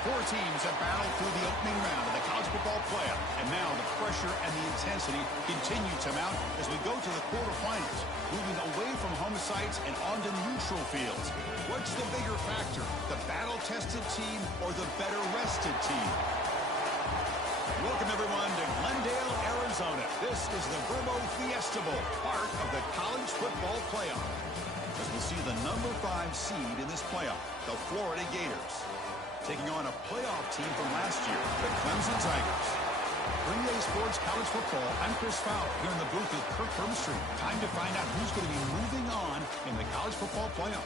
Four teams have battled through the opening round of the college football playoff, and now the pressure and the intensity continue to mount as we go to the quarterfinals, moving away from home sites and onto neutral fields. What's the bigger factor, the battle-tested team or the better-rested team? Welcome, everyone, to Glendale, Arizona. This is the Verbo Fiesta Bowl, part of the college football playoff, as we see the number 5 seed in this playoff, the Florida Gators, taking on a playoff team from last year, the Clemson Tigers. Green Day Sports College Football, I'm Chris Fowler, here in the booth with Kirk Hermstreet. Time to find out who's going to be moving on in the college football playoff.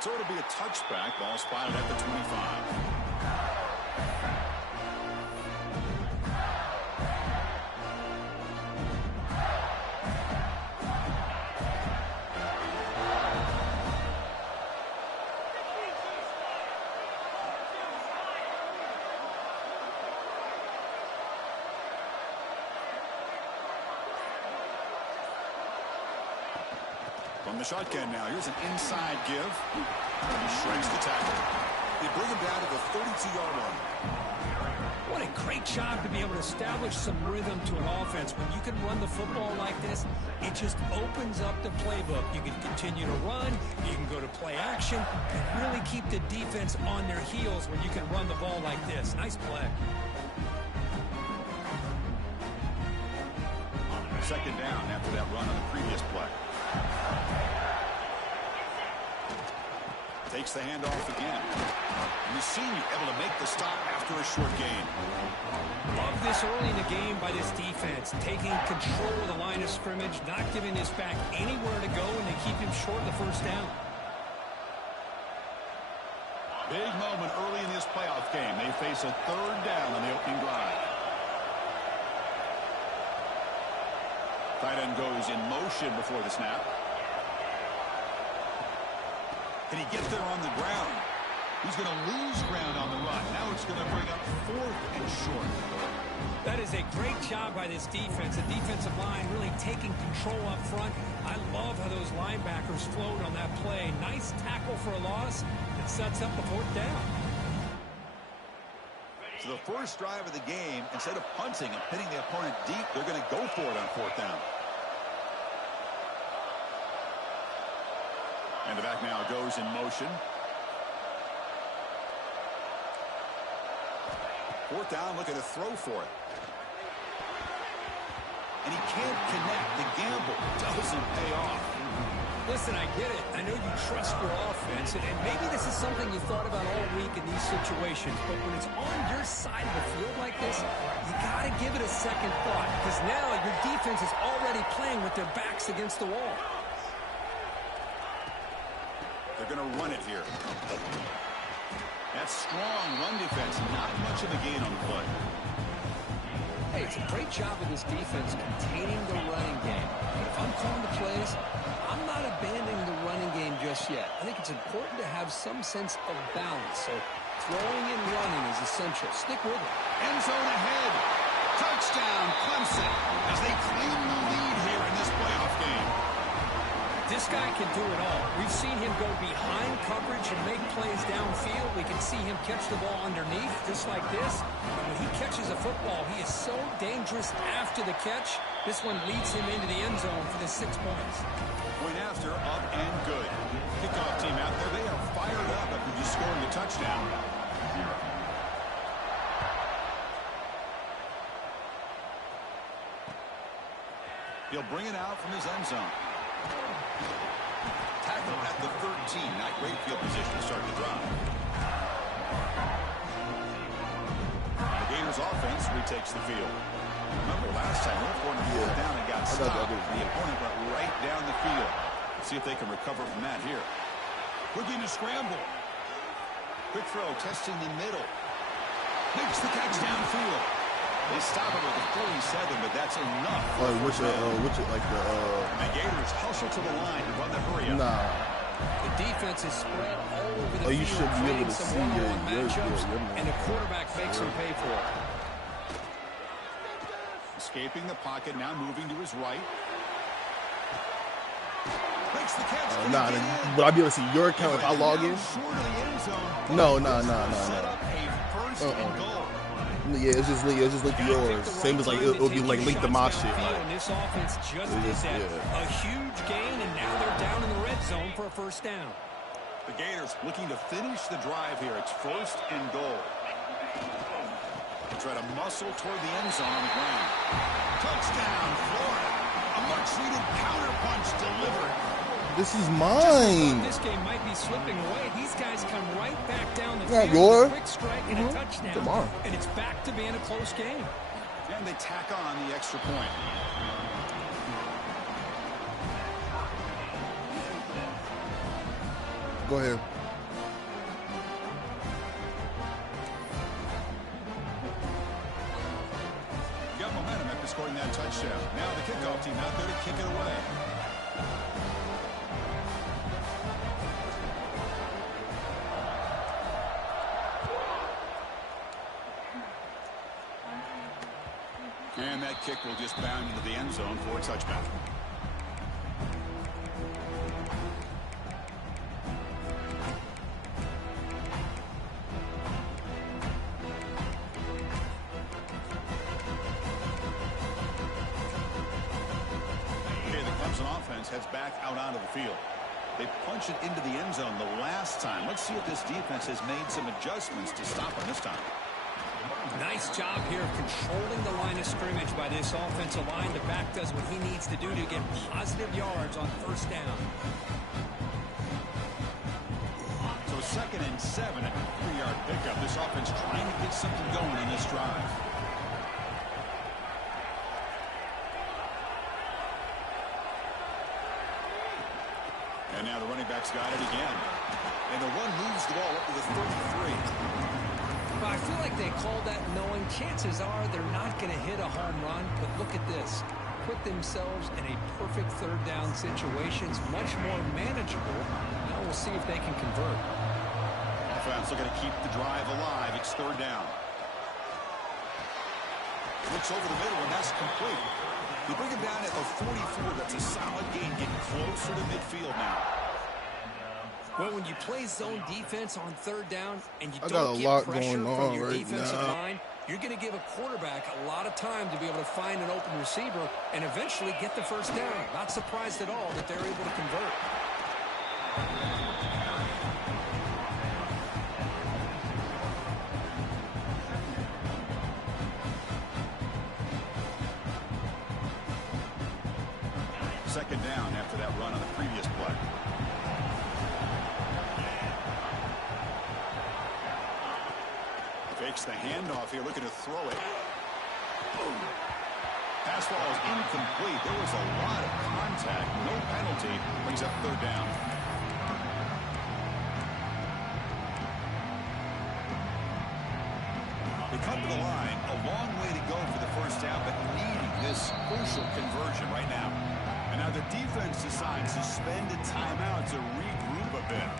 So it'll be a touchback. Ball spotted at the 25. From the shotgun now, here's an inside give. He shrinks the tackle. They bring him down to the 32-yard line. What a great job to be able to establish some rhythm to an offense. When you can run the football like this, it just opens up the playbook. You can continue to run, you can go to play action, and really keep the defense on their heels when you can run the ball like this. Nice play. Second down after that run on the previous play. Takes the handoff again. And the senior able to make the stop after a short gain. Love this early in the game by this defense. Taking control of the line of scrimmage, not giving this back anywhere to go, and they keep him short of the first down. Big moment early in this playoff game. They face a third down on the opening drive. Tight end goes in motion before the snap. Can he get there on the ground? He's going to lose ground on the run. Now it's going to bring up 4th and short. That is a great job by this defense. The defensive line really taking control up front. I love how those linebackers flowed on that play. Nice tackle for a loss. It sets up the 4th down. So the first drive of the game, instead of punting and pitting the opponent deep, they're going to go for it on 4th down. And the back now goes in motion. 4th down, looking to throw for it. And he can't connect. The gamble doesn't pay off. Listen, I get it. I know you trust your offense, and maybe this is something you thought about all week in these situations, but when it's on your side of the field like this, you got to give it a second thought, because now your defense is already playing with their backs against the wall. They're going to run it here. That's strong run defense. Not much of a gain on the play. Hey, it's a great job of this defense containing the running game. But if I'm calling the plays, I'm not abandoning the running game just yet. I think it's important to have some sense of balance. So throwing and running is essential. Stick with it. End zone ahead. Touchdown, Clemson, as they claim the lead here in this playoff game. This guy can do it all. We've seen him go behind coverage and make plays downfield. We can see him catch the ball underneath, just like this. And when he catches a football, he is so dangerous after the catch. This one leads him into the end zone for the 6 points. Point after, up and good. Kickoff team out there, they are fired up after just scoring a touchdown. He'll bring it out from his end zone. Tackle at the 13. Not great field position to start the drive. The Gators offense retakes the field. Remember last time, they were 4 down and got stopped. The opponent went right down the field. Let's see if they can recover from that here. Looking to scramble. Quick throw, testing the middle. Makes the catch downfield. They stop it at the 47, but that's enough. The Gators hustle to the line and run the hurry up. Nah. The defense is spread all over the field. You should be able to see one-on-one matchups, and the quarterback makes them pay for it. Escaping the pocket, now moving to his right. Makes the catch. Nah, would I be able to see your account if I log in? No. Set up a first and goal. Yeah, it's just linked to yours. Same as like it'll be like linked to my shit. This offense just did that. A huge gain, and now they're down in the red zone for a first down. The Gators looking to finish the drive here. It's first and goal. Try to muscle toward the end zone on the ground. Touchdown, Florida. A much-needed counterpunch delivered. This is mine. This game might be slipping away. These guys come right back down the field with a quick strike and a touchdown. Tomorrow. And it's back to being a close game. And they tack on the extra point. Go ahead. Got momentum after scoring that touchdown. Now the kickoff team out there to kick it away. And that kick will just bound into the end zone for a touchback. Okay, the Clemson offense heads back out onto the field. They punch it into the end zone the last time. Let's see if this defense has made some adjustments to stop them this time. Nice job here of controlling the line of scrimmage by this offensive line. The back does what he needs to do to get positive yards on first down. So 2nd and 7 at 3-yard pickup. This offense trying to get something going in this drive. And now the running back's got it again. And the run moves the ball up to the 33. Well, I feel like they called that knowing chances are they're not going to hit a home run. But look at this. Put themselves in a perfect third down situation. It's much more manageable. Now we'll see if they can convert. Offense looking to keep the drive alive. It's 3rd down. Looks over the middle, and that's complete. They bring him down at the 44. That's a solid gain, getting closer to midfield now. Well, when you play zone defense on 3rd down and you I don't got a lot get pressure going from on your right defensive now. line, you're going to give a quarterback a lot of time to be able to find an open receiver and eventually get the first down. Not surprised at all that they're able to convert. Second down after that run on the previous play. Fakes the handoff here, looking to throw it. Boom. Pass ball is incomplete. There was a lot of contact. No penalty. Brings up 3rd down. They come to the line. A long way to go for the first down, but needing this crucial conversion right now. And now the defense decides to spend a timeout to regroup a bit.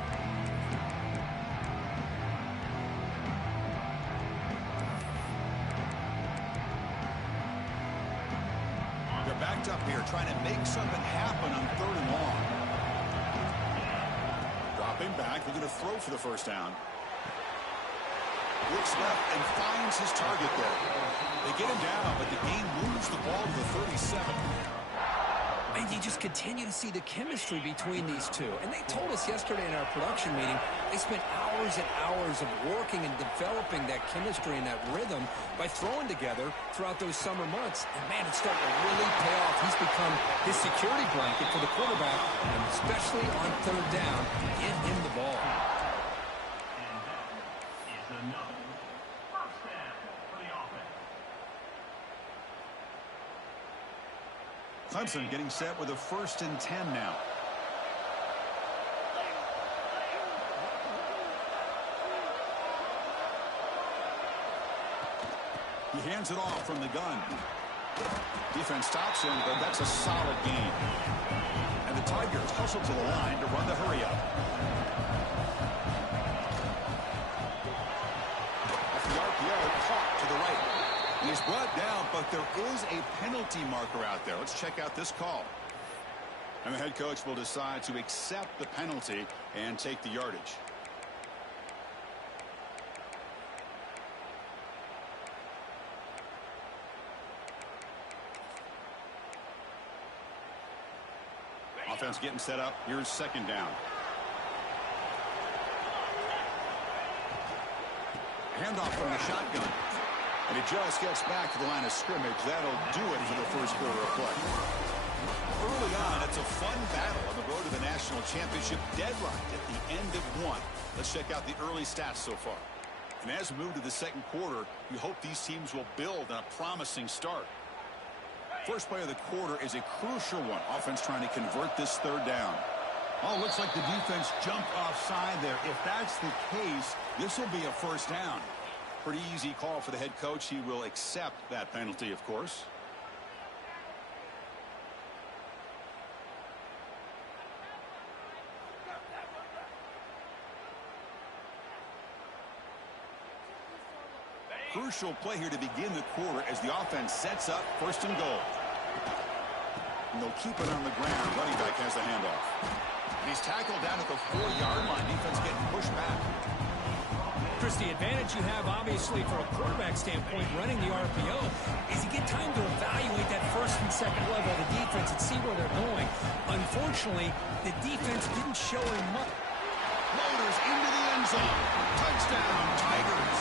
They're backed up here trying to make something happen on 3rd and long. Dropping back, looking to throw for the first down. Looks left and finds his target there. They get him down, but the game moves the ball to the 37. And you just continue to see the chemistry between these two. And they told us yesterday in our production meeting, they spent hours and hours of working and developing that chemistry and that rhythm by throwing together throughout those summer months. And, man, it's starting to really pay off. He's become his security blanket for the quarterback, and especially on 3rd down, get him the ball. Clemson getting set with a 1st and 10 now. He hands it off from the gun. Defense stops him, but that's a solid gain. And the Tigers hustle to the line to run the hurry-up. Off the RPO, caught to the right. He's brought down, but there is a penalty marker out there. Let's check out this call. And the head coach will decide to accept the penalty and take the yardage. Offense getting set up. Here's second down. Handoff from the shotgun. And it just gets back to the line of scrimmage. That'll do it for the first quarter of play. Early on, it's a fun battle on the road to the national championship, deadlocked at the end of one. Let's check out the early stats so far. And as we move to the second quarter, we hope these teams will build on a promising start. First play of the quarter is a crucial one. Offense trying to convert this third down. Oh, looks like the defense jumped offside there. If that's the case, this will be a first down. Pretty easy call for the head coach. He will accept that penalty, of course. Crucial play here to begin the quarter as the offense sets up first and goal. And they'll keep it on the ground. Running back has the handoff. He's tackled down at the 4-yard line. Defense getting pushed back. Chris, the advantage you have, obviously, from a quarterback standpoint, running the RPO, is you get time to evaluate that first and second level of the defense and see where they're going. Unfortunately, the defense didn't show him much. Loaders into the end zone. Touchdown, Tigers.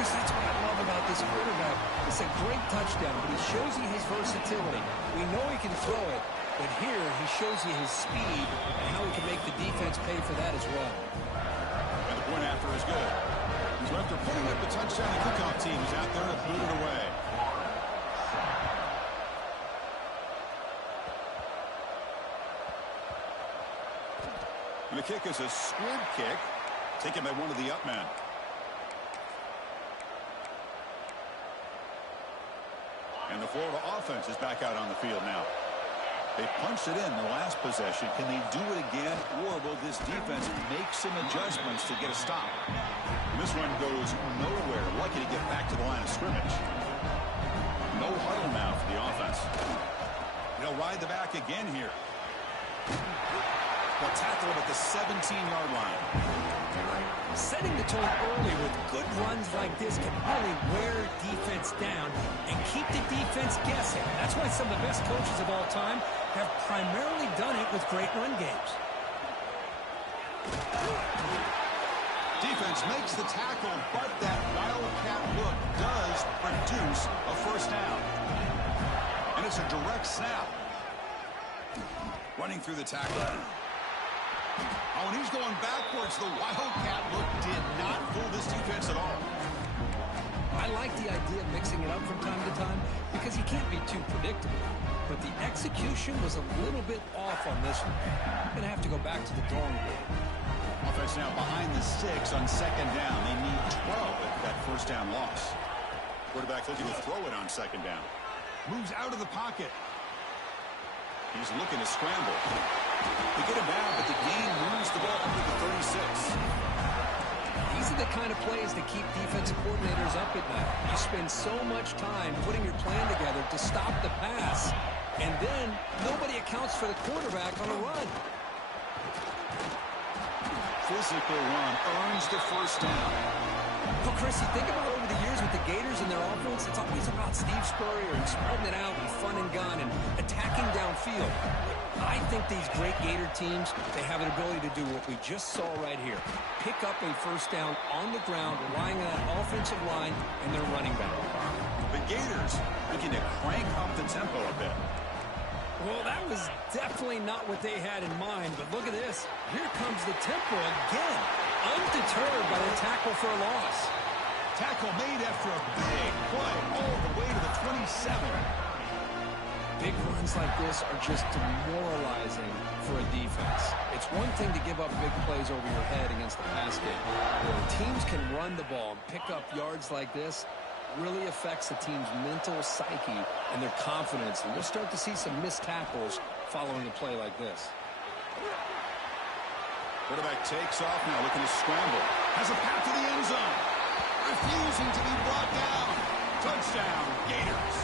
Chris, that's what I love about this quarterback. It's a great touchdown, but he shows you his versatility. We know he can throw it, but here he shows you his speed and how he can make the defense pay for that as well. And the point after is good. So after putting up the touchdown, the kickoff team is out there to boot it away. And the kick is a squib kick, taken by one of the up men. And the Florida offense is back out on the field now. They punched it in the last possession. Can they do it again, or will this defense make some adjustments to get a stop? And this one goes nowhere. Lucky to get back to the line of scrimmage. No huddle now for the offense. They'll ride the back again here. They'll tackle him at the 17-yard line. Setting the tone early with good runs like this can really wear defense down and keep the defense guessing. That's why some of the best coaches of all time have primarily done it with great run games. Defense makes the tackle, but that wildcat look does produce a first down. And it's a direct snap. Running through the tackle. Oh, and he's going backwards. The wildcat look did not fool this defense at all. I like the idea of mixing it up from time to time because you can't be too predictable. But the execution was a little bit off on this one. Going to have to go back to the drawing board. Offense now behind the 6 on second down. They need 12 after that first down loss. Quarterback looking to throw it on second down. Moves out of the pocket. He's looking to scramble. They get him down, but the game moves the ball under the 36. These are the kind of plays that keep defensive coordinators up at night. You spend so much time putting your plan together to stop the pass, and then nobody accounts for the quarterback on a run. Physical run earns the first down. Well, Chris, you think about over the years with the Gators and their offense, it's always about Steve Spurrier and spreading it out and fun and gun and attacking downfield. I think these great Gator teams, they have an ability to do what we just saw right here. Pick up a first down on the ground, relying on that offensive line and their running back. The Gators looking to crank up the tempo a bit. Well, that was definitely not what they had in mind, but look at this. Here comes the tempo again, undeterred by the tackle for a loss. Tackle made after a big play all the way to the 27. Big runs like this are just demoralizing for a defense. It's one thing to give up big plays over your head against the pass game. When teams can run the ball and pick up yards like this, really affects the team's mental psyche and their confidence. And we'll start to see some missed tackles following a play like this. Quarterback takes off now, looking to scramble. Has a path to the end zone. Refusing to be brought down. Touchdown, Gators.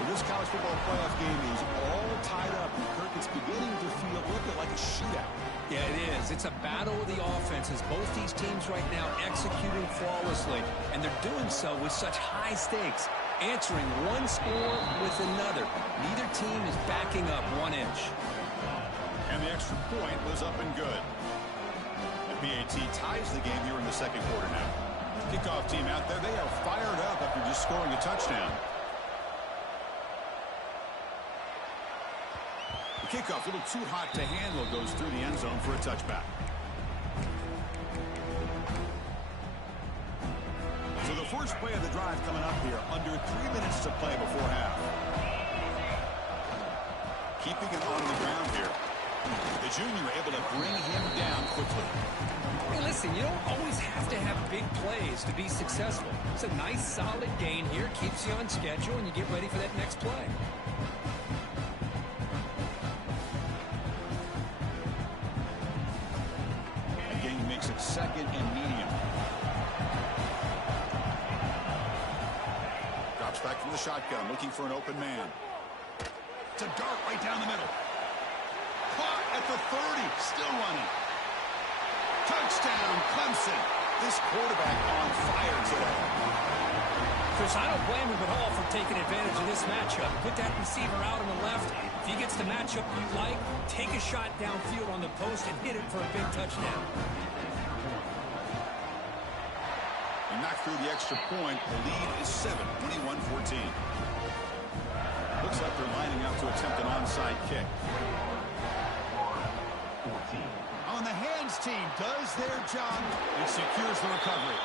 Well, this college football playoff game is all tied up. And Kirk, it's beginning to feel a little bit like a shootout. Yeah, it is. It's a battle of the offenses. Both these teams right now executing flawlessly, and they're doing so with such high stakes, answering one score with another. Neither team is backing up 1 inch. And the extra point was up and good. The BAT ties the game here in the second quarter now. Kickoff team out there, they are fired up after just scoring a touchdown. The kickoff a little too hot to handle, goes through the end zone for a touchback. So the first play of the drive coming up here, under 3 minutes to play before half. Keeping it on the ground here. The junior able to bring him down quickly. Hey, listen, you don't always have to have big plays to be successful. It's a nice, solid gain here, keeps you on schedule, and you get ready for that next play. Again, he makes it second and medium. Drops back from the shotgun, looking for an open man. It's a dart right down the middle. Caught at the 30, still running. Touchdown, Clemson. This quarterback on fire today. Chris, I don't blame him at all for taking advantage of this matchup. Put that receiver out on the left. If he gets the matchup you like, take a shot downfield on the post and hit it for a big touchdown. He knocked through the extra point. The lead is 7, 21-14. Looks like they're lining up to attempt an onside kick. On the hands team does their job and secures the recovery.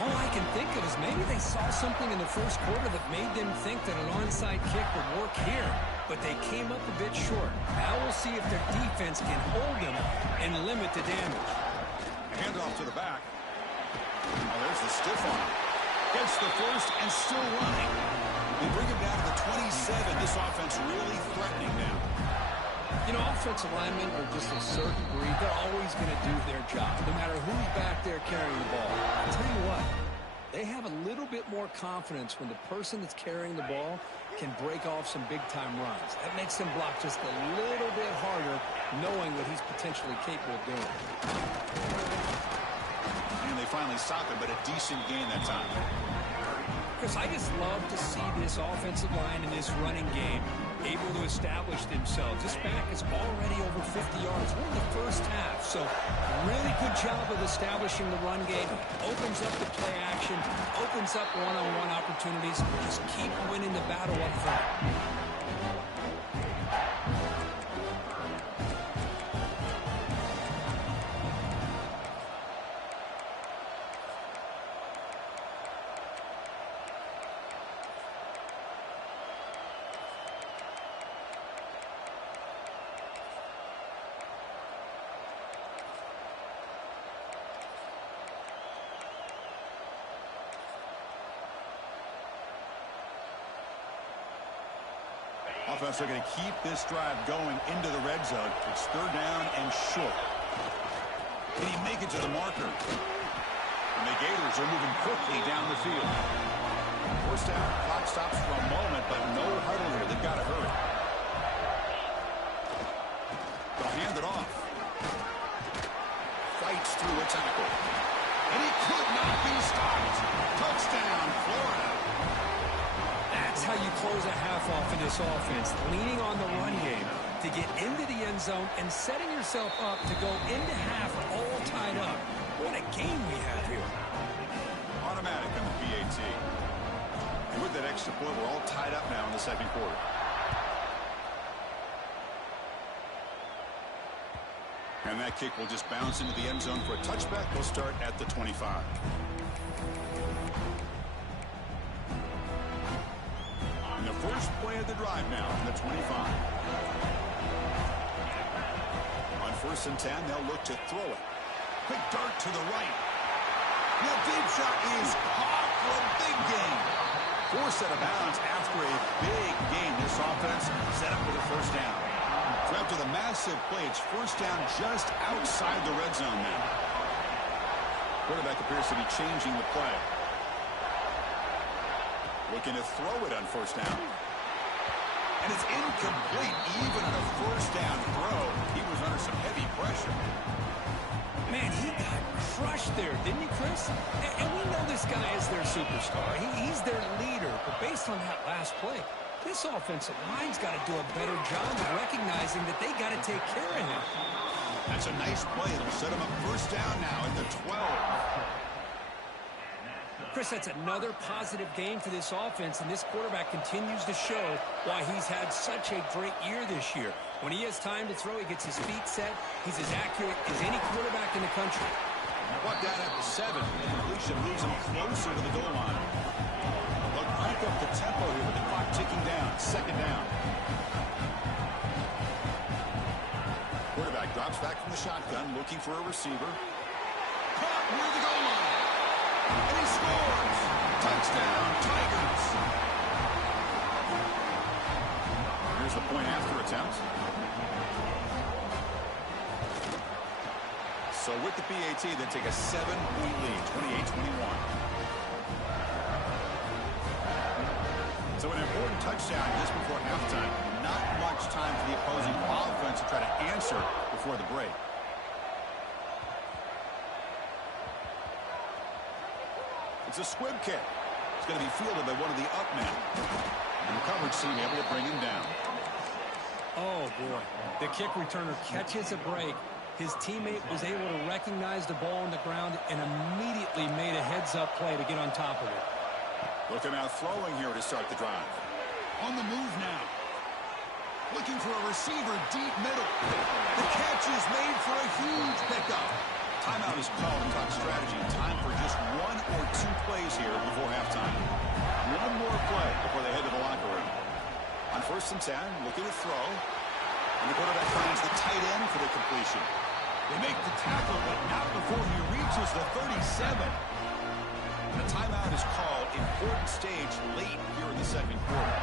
All I can think of is maybe they saw something in the first quarter that made them think that an onside kick would work here, but they came up a bit short. Now we'll see if their defense can hold them and limit the damage. Handoff to the back. Oh, there's the stiff arm. Gets the first and still running. They bring him down to the 27. This offense really threatening now. You know, offensive linemen are just a certain breed. They're always going to do their job, no matter who's back there carrying the ball. I'll tell you what, they have a little bit more confidence when the person that's carrying the ball can break off some big-time runs. That makes them block just a little bit harder, knowing what he's potentially capable of doing. And they finally stop him, but a decent gain that time. Chris, I just love to see this offensive line in this running game able to establish themselves. This back is already over 50 yards. We're in the first half, so really good job of establishing the run game. Opens up the play action, opens up one-on-one opportunities. Just keep winning the battle up front. Offense are going to keep this drive going into the red zone. It's third down and short. Can he make it to the marker? And the Gators are moving quickly down the field. First down, clock stops for a moment, but no huddle here. They've got to hurry. They'll hand it off. Fights through a tackle. And he could not be stopped. Touchdown, Florida. That's how you close a half off in this offense, leaning on the run game to get into the end zone and setting yourself up to go into half all tied up. What a game we have here. Automatic on the BAT. And with that extra point, we're all tied up now in the second quarter. And that kick will just bounce into the end zone for a touchback. We'll start at the 25. First play of the drive now from the 25. On 1st and 10, they'll look to throw it. Quick dart to the right. The deep shot is caught. for a big gain. Forced out of bounds after a big gain. This offense set up with a first down. So after the massive play, it's first down just outside the red zone now. Quarterback appears to be changing the play. Looking to throw it on first down. And it's incomplete. Even on a first down throw, he was under some heavy pressure. Man, he got crushed there, didn't he, Chris? And we know this guy is their superstar. He's their leader. But based on that last play, this offensive line's got to do a better job of recognizing that they got to take care of him. That's a nice play. It'll set him up first down now at the 12. Chris, that's another positive game for this offense, and this quarterback continues to show why he's had such a great year this year. When he has time to throw, he gets his feet set. He's as accurate as any quarterback in the country. Brought down at the 7. The completion moves him closer to the goal line. They'll crank up the tempo here with the clock ticking down. Second down. Quarterback drops back from the shotgun, looking for a receiver. Caught near the goal line. And he scores! Touchdown, Tigers! Here's the point after attempt. So with the PAT, they take a 7-point lead, 28-21. So an important touchdown just before halftime. Not much time for the opposing offense to try to answer before the break. It's a squib kick. It's going to be fielded by one of the up men. And the coverage team able to bring him down. Oh, boy. The kick returner catches a break. His teammate was able to recognize the ball on the ground and immediately made a heads-up play to get on top of it. Looking out throwing here to start the drive. On the move now. Looking for a receiver deep middle. The catch is made for a huge pickup. Timeout is called to talk strategy. Time for just 1 or 2 plays here before halftime. One more play before they head to the locker room. On 1st and 10, looking to throw. And the quarterback finds the tight end for the completion. They make the tackle, but not before he reaches the 37. The timeout is called. Important stage late here in the second quarter.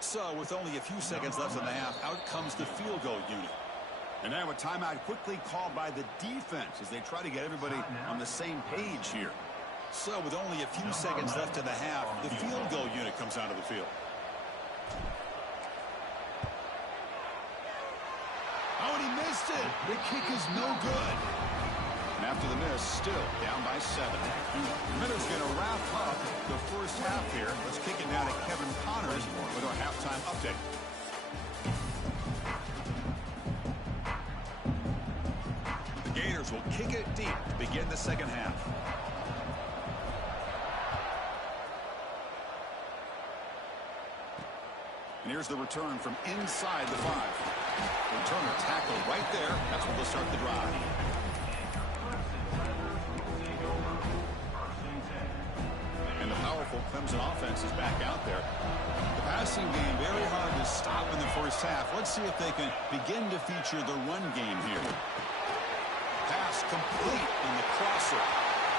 So, with only a few seconds left in the half, out comes the field goal unit. And now a timeout quickly called by the defense as they try to get everybody on the same page here. So, with only a few seconds left in the half, the field goal unit comes onto the field. Oh, and he missed it. The kick is no good. And after the miss, still down by 7. Minutes going to wrap up the first half here. Let's kick it now to Kevin Connors with our halftime update. The Gators will kick it deep to begin the second half. And here's the return from inside the 5. Returner tackled right there. That's where they'll start the drive. And the powerful Clemson offense is back out there. The passing game very hard to stop in the first half. Let's see if they can begin to feature the run game here. Pass complete on the crosser.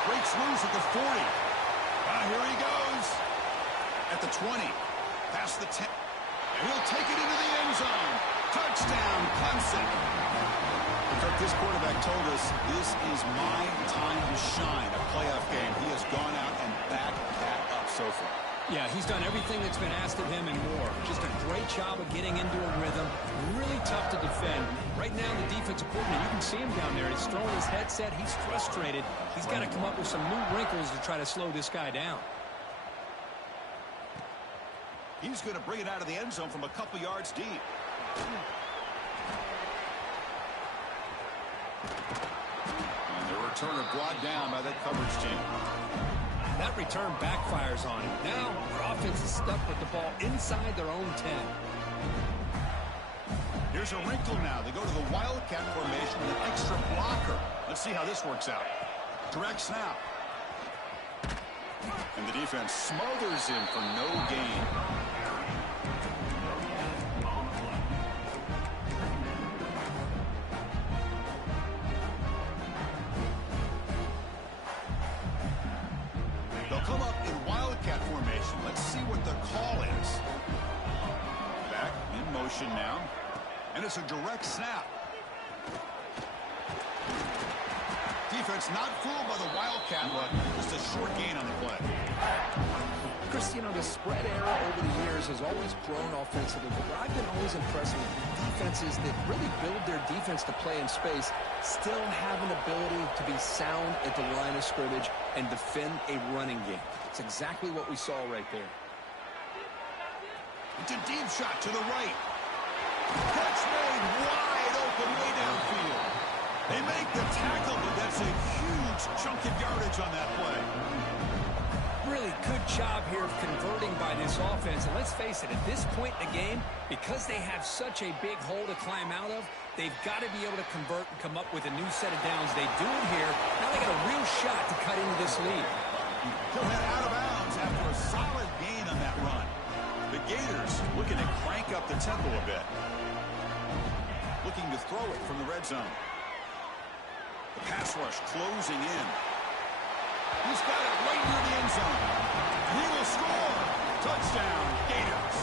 Breaks loose at the 40. Here he goes. At the 20. Past the 10. And he'll take it into the end zone. Touchdown, Clemson. Kirk, this quarterback told us this is my time to shine. A playoff game. He has gone out and backed that up so far. Yeah, he's done everything that's been asked of him and more. Just a great job of getting into a rhythm. Really tough to defend. Right now, the defensive coordinator, you can see him down there. He's throwing his headset. He's frustrated. He's got to come up with some new wrinkles to try to slow this guy down. He's going to bring it out of the end zone from a couple yards deep. And the returner brought down by that coverage team. That return backfires on him. Now, our offense is stuck with the ball inside their own 10. Here's a wrinkle now. They go to the Wildcat formation with an extra blocker. Let's see how this works out. Direct snap. And the defense smothers him for no gain. what the call is. Back in motion now. And it's a direct snap. Defense not fooled by the Wildcat look. Just a short gain on the play. Chris, you know, the spread era over the years has always grown offensively, but what I've been always impressed with defenses that really build their defense to play in space still have an ability to be sound at the line of scrimmage and defend a running game. It's exactly what we saw right there. It's a deep shot to the right. Catch made wide open way downfield. They make the tackle, but that's a huge chunk of yardage on that play. Really good job here of converting by this offense. And let's face it, at this point in the game, because they have such a big hole to climb out of, they've got to be able to convert and come up with a new set of downs. They do it here. Now they got a real shot to cut into this lead. He'll head out of bounds after a solid gain on that run. The Gators looking to crank up the tempo a bit. Looking to throw it from the red zone. The pass rush closing in. He's got it right near the end zone. He will score. Touchdown, Gators.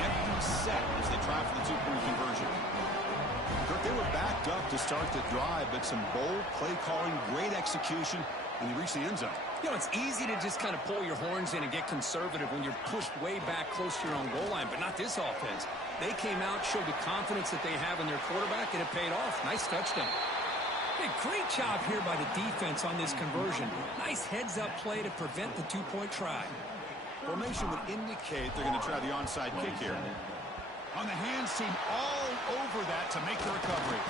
Empty set as they try for the two-point conversion. Kirk, they were backed up to start the drive, but some bold play calling, great execution, and they reached the end zone. You know, it's easy to just kind of pull your horns in and get conservative when you're pushed way back close to your own goal line, but not this offense. They came out, showed the confidence that they have in their quarterback, and it paid off. Nice touchdown. Hey, great job here by the defense on this conversion. Nice heads-up play to prevent the two-point try. Formation would indicate they're going to try the onside kick here. On the hands team all over that to make the recovery.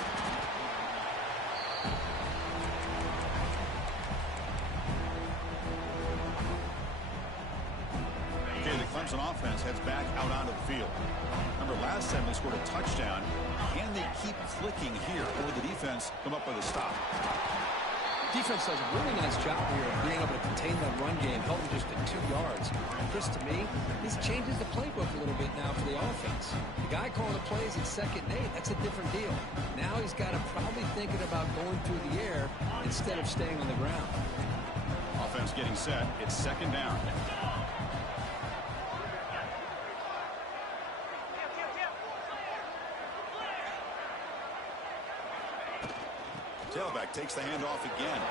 Okay, the Clemson offense heads back out onto the field. Remember, last time they scored a touchdown. Can they keep clicking here, or will the defense come up with a stop? Defense does a really nice job here of being able to contain that run game, held them just at 2 yards. Chris, to me, this changes the playbook a little bit now for the offense. The guy calling the plays at 2nd and 8, that's a different deal. Now he's got to probably thinking about going through the air instead of staying on the ground. Offense getting set. It's 2nd down. Tailback takes the handoff again.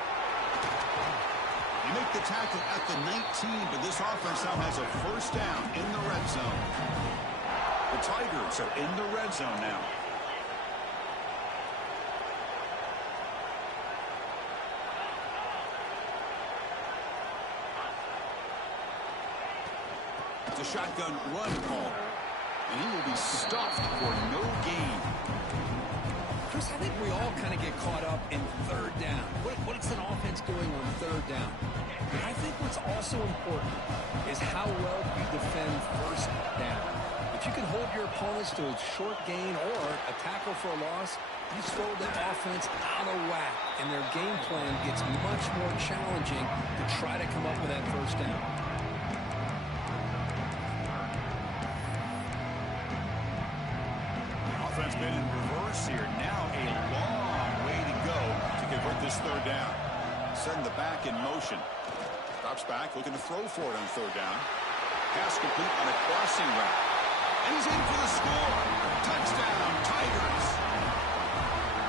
They make the tackle at the 19, but this offense now has a 1st down in the red zone. The Tigers are in the red zone now. It's a shotgun run call, and he will be stuffed for no gain. Chris, I think we all kind of get caught up in 3rd down. What's an offense doing on 3rd down? But I think what's also important is how well you defend 1st down. If you can hold your opponents to a short gain or a tackle for a loss, you throw the offense out of whack, and their game plan gets much more challenging to try to come up with that 1st down. Offense been in reverse here. Now a long way to go to convert this 3rd down. Setting the back in motion. Drops back, looking to throw for it on 3rd down. Pass complete on a crossing route. And he's in for the score. Touchdown, Tigers.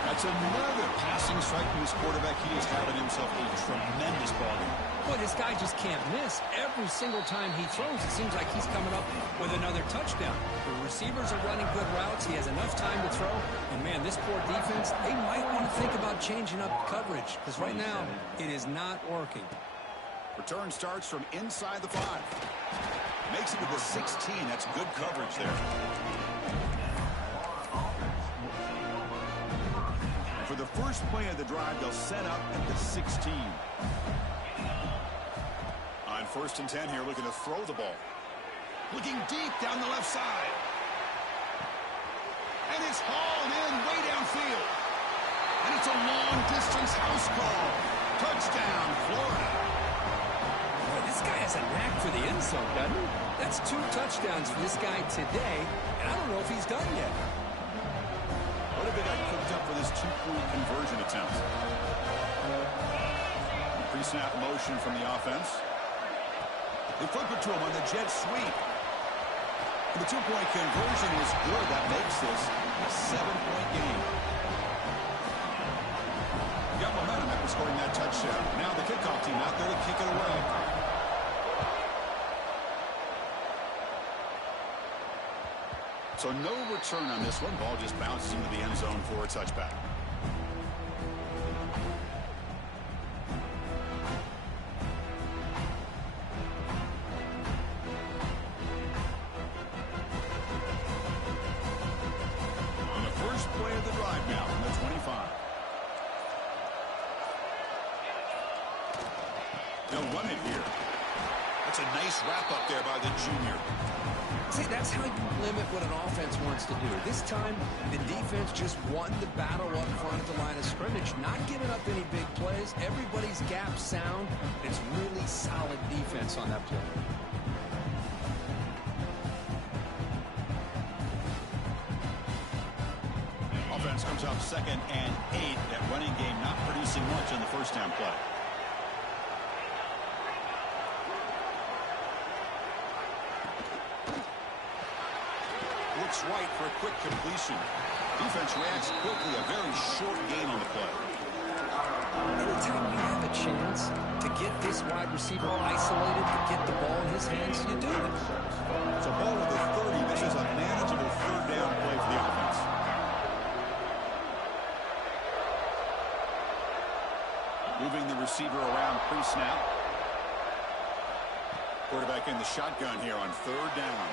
That's another passing strike from his quarterback. He is having himself a tremendous ball game. Boy, this guy just can't miss. Every single time he throws, it seems like he's coming up with another touchdown. The receivers are running good routes. He has enough time to throw. And, man, this poor defense, they might want to think about changing up coverage because right now it is not working. Return starts from inside the 5. Makes it to the 16. That's good coverage there. For the first play of the drive, they'll set up at the 16. On 1st and 10 here, looking to throw the ball. Looking deep down the left side. And it's hauled in way downfield. And it's a long-distance house call. Touchdown, Florida. Boy, this guy has a knack for the end zone, doesn't he? That's 2 touchdowns for this guy today, and I don't know if he's done yet. What have they got cooked up for this 2-point conversion attempt? Pre-snap motion from the offense. They flip it to him on the jet sweep. The two-point conversion is good. That makes this a 7-point game. Got momentum after scoring that touchdown. Now the kickoff team out there to kick it away. So no return on this one. Ball just bounces into the end zone for a touchback. On the first play of the drive now from the 25. They'll run it here. That's a nice wrap up there by the junior. See, that's how you limit what an offense wants to do. This time, the defense just won the battle up front at the line of scrimmage, not giving up any big plays. Everybody's gap sound. It's really solid defense on that play. Offense comes up 2nd and 8. That running game not producing much on the first down play. Looks right for a quick completion. Defense reacts quickly. A very short gain on the play. Anytime you have a chance to get this wide receiver isolated, to get the ball in his hands, you do it. So ball with the 30. This is a manageable third down play for the offense. Moving the receiver around pre-snap. Quarterback in the shotgun here on third down.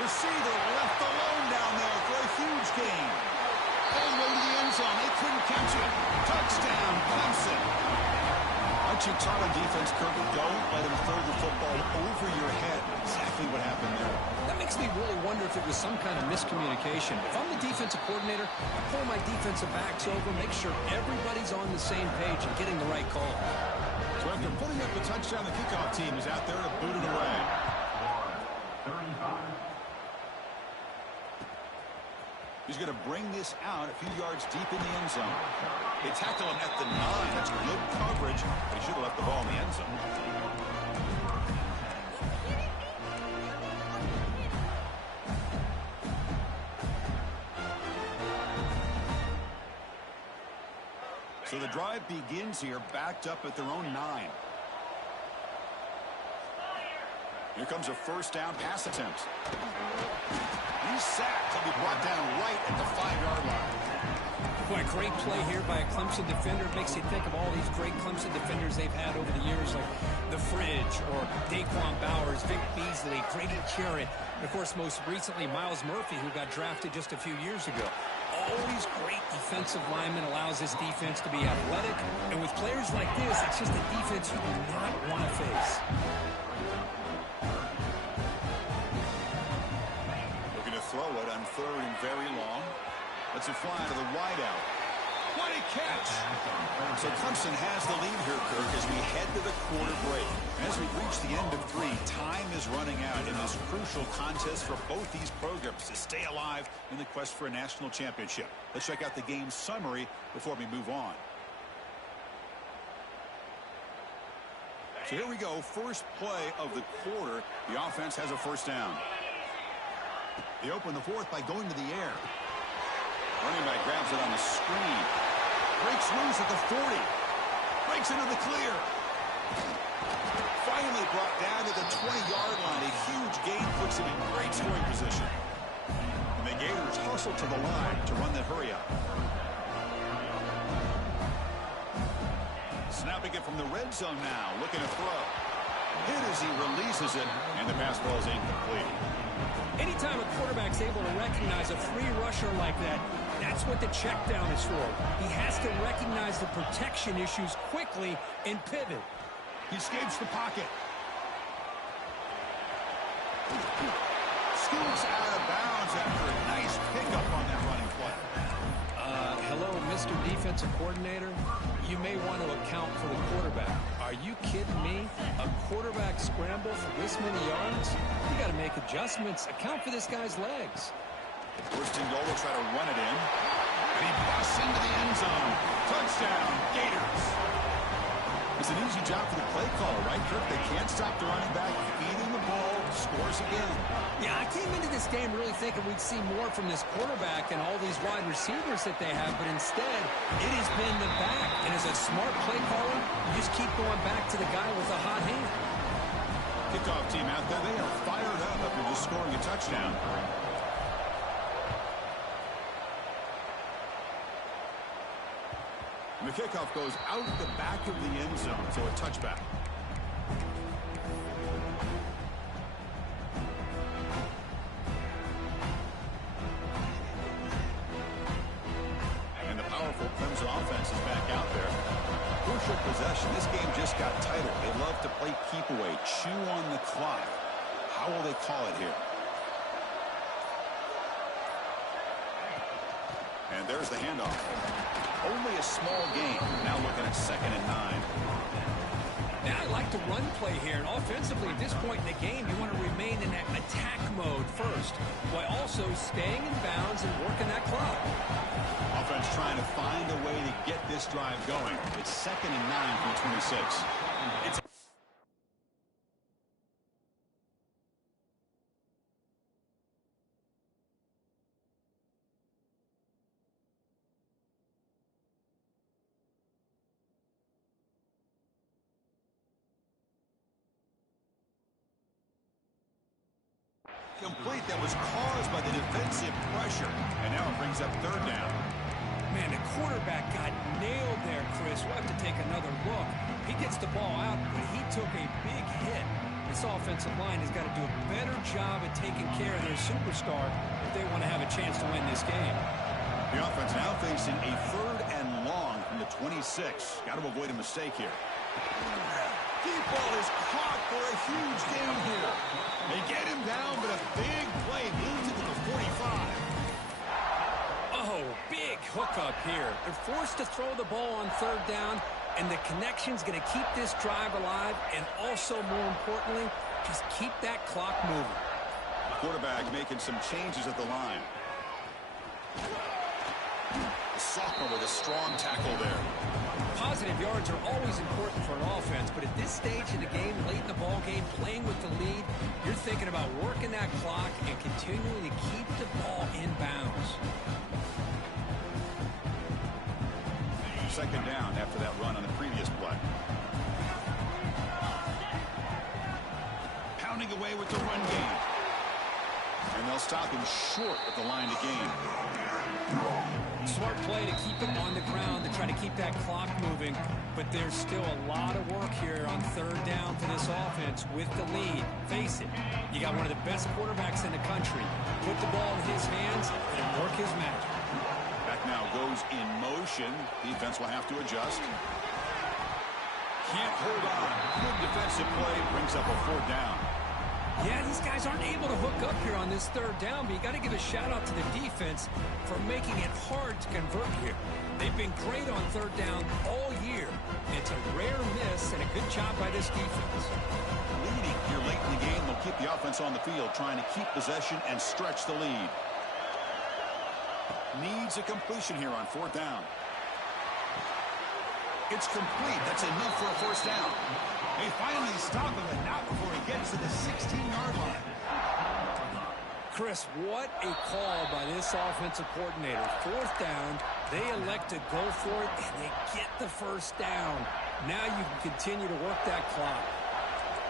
Receiver left alone down there for a huge gain. All the way to the end zone. They couldn't catch it. Touchdown, Clemson. Aren't you taught on defense, Kirk? Don't let him throw the football over your head. Exactly what happened there. That makes me really wonder if it was some kind of miscommunication. If I'm the defensive coordinator, I pull my defensive backs over, make sure everybody's on the same page and getting the right call. So after putting up the touchdown, the kickoff team is out there to boot it away. 35. He's going to bring this out a few yards deep in the end zone. They tackle him at the 9. That's good coverage. But he should have left the ball in the end zone. So the drive begins here, backed up at their own 9. Here comes a first down pass attempt. He's sacked. He'll be brought down right at the 5-yard line. Boy, a great play here by a Clemson defender. It makes you think of all these great Clemson defenders they've had over the years, like The Fridge or Daquan Bowers, Vic Beasley, Grady Jarrett, and, of course, most recently, Miles Murphy, who got drafted just a few years ago. Always great defensive lineman, allows this defense to be athletic. And with players like this, it's just a defense you do not want to face. Throw it on third and very long. Let's it fly to the wideout. What a catch! So Clemson has the lead here, Kirk, as we head to the quarter break. As we reach the end of 3, time is running out in this crucial contest for both these programs to stay alive in the quest for a national championship. Let's check out the game summary before we move on. So here we go. First play of the quarter. The offense has a first down. They open the 4th by going to the air. Running back grabs it on the screen. Breaks loose at the 40. Breaks into the clear. Finally brought down to the 20-yard line. A huge gain puts him in great scoring position. And the Gators hustle to the line to run the hurry up. Snapping it from the red zone now. Looking to throw. Hit as he releases it. And the pass ball is incomplete. Anytime a quarterback's able to recognize a free rusher like that, that's what the check down is for. He has to recognize the protection issues quickly and pivot. He escapes the pocket. Scoots out of bounds after a nice pickup on that running play. Hello, Mr. Defensive Coordinator. You may want to account for the quarterback. Are you kidding me? A quarterback scramble for this many yards? You got to make adjustments. Account for this guy's legs. First and goal will try to run it in. And he busts into the end zone. Touchdown, Gators. It's an easy job for the play caller, right, Kirk? They can't stop the running back, feeding the ball, scores again. Yeah, I came into this game really thinking we'd see more from this quarterback and all these wide receivers that they have, but instead, it has been the back. And as a smart play caller, you just keep going back to the guy with a hot hand. Kickoff team out there, they are fired up after just scoring a touchdown. And the kickoff goes out the back of the end zone, so a touchback. And the powerful Clemson offense is back out there. Crucial possession. This game just got tighter. They love to play keep away, chew on the clock. How will they call it here? And there's the handoff. Only a small gain. Now looking at 2nd and 9. Now I like the run play here. And offensively, at this point in the game, you want to remain in that attack mode first, while also staying in bounds and working that clock. Offense trying to find a way to get this drive going. It's 2nd and 9 from 26. It's complete. That was caused by the defensive pressure. And now it brings up 3rd down. Man, the quarterback got nailed there, Chris. We'll have to take another look. He gets the ball out, but he took a big hit. This offensive line has got to do a better job at taking care of their superstar if they want to have a chance to win this game. The offense now facing a 3rd and long from the 26. Got to avoid a mistake here. Deep ball is caught for a huge gain here. They get him down, but a big play moves it to the 45. Oh, big hookup here. They're forced to throw the ball on 3rd down, and the connection's going to keep this drive alive, and also, more importantly, just keep that clock moving. The quarterback making some changes at the line. The sophomore with a strong tackle there. Positive yards are always important for an offense, but at this stage in the game, late in the ball game, playing with the lead, you're thinking about working that clock and continuing to keep the ball in bounds. 2nd down after that run on the previous play. Pounding away with the run game. And they'll stop him short at the line to gain. Smart play to keep it on the ground to try to keep that clock moving, but there's still a lot of work here on 3rd down for this offense with the lead. Face it, you got one of the best quarterbacks in the country. Put the ball in his hands and work his magic. Back now goes in motion. Defense will have to adjust. Can't hold on. Good defensive play brings up a 4th down. Yeah, these guys aren't able to hook up here on this 3rd down, but you got to give a shout-out to the defense for making it hard to convert here. They've been great on 3rd down all year. It's a rare miss and a good job by this defense. Leading here late in the game, they'll keep the offense on the field, trying to keep possession and stretch the lead. Needs a completion here on 4th down. It's complete. That's enough for a 1st down. They finally stop him, but not before he gets to the 16-yard line. Chris, what a call by this offensive coordinator. 4th down, they elect to go for it, and they get the 1st down. Now you can continue to work that clock.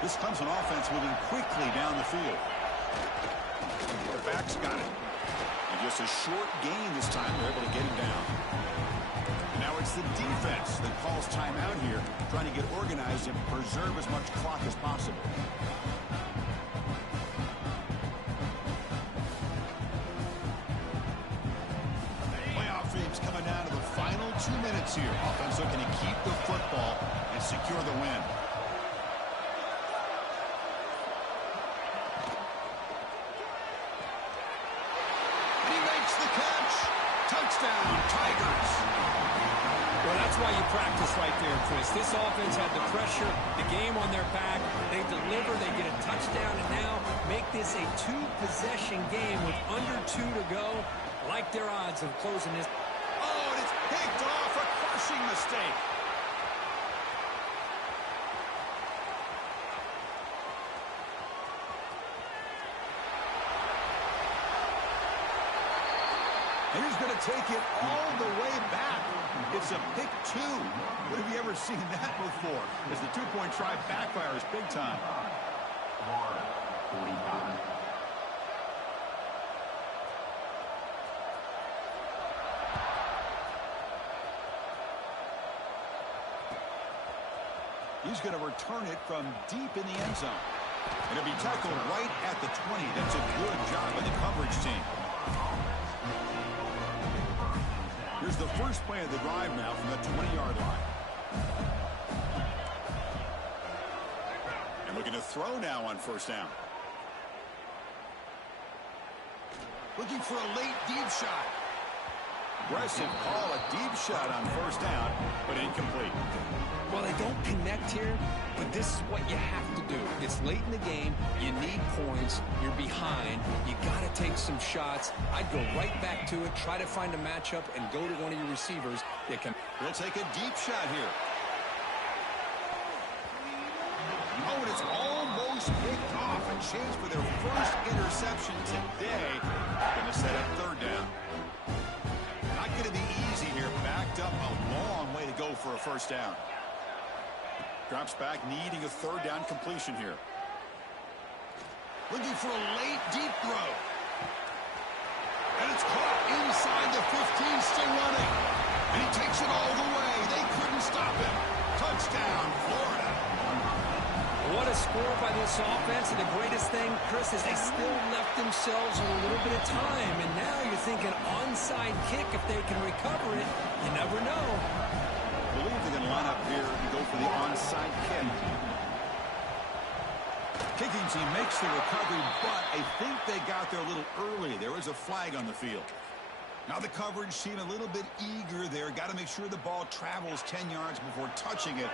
This Clemson offense moving quickly down the field. The back's got it. And just a short gain this time. They're able to get him down. And now it's the defense that calls timeout here, trying to get organized and preserve as much clock as possible. Playoff games coming down to the final 2 minutes here. Offense looking to keep the football and secure the win. And he makes the catch. Touchdown, Tigers. Well, that's why you practice right there, Chris. This offense had the pressure, the game on their back. They deliver, they get a touchdown, and now make this a 2-possession game with under 2 to go. Like their odds of closing this. Oh, and it's picked off, a crushing mistake. And he's going to take it all the way back. It's a pick 2. When have you ever seen that before? As the two-point try backfires big time. He's going to return it from deep in the end zone. And it'll be tackled right at the 20. That's a good job by the coverage team. Here's the first play of the drive now from the 20-yard line. And looking to throw now on first down. Looking for a late deep shot. Aggressive call, a deep shot on first down, but incomplete. Well, they don't connect here, but this is what you have to do. It's late in the game. You need points. You're behind. You got to take some shots. I'd go right back to it, try to find a matchup, and go to one of your receivers that can. They'll take a deep shot here. Oh, and it's almost picked off. A chance for their first interception today. Going to set up third down. Not going to be easy here. Backed up a long way to go for a first down. Drops back, needing a third down completion here. Looking for a late deep throw. And it's caught inside the 15, still running. And he takes it all the way. They couldn't stop him. Touchdown, Florida. What a score by this offense. And the greatest thing, Chris, is they still left themselves with a little bit of time. And now you're thinking onside kick if they can recover it. You never know. I believe they're going to line up here and go for the onside kick. Kicking team makes the recovery, but I think they got there a little early. There is a flag on the field. Now the coverage team a little bit eager there. Got to make sure the ball travels 10 yards before touching it.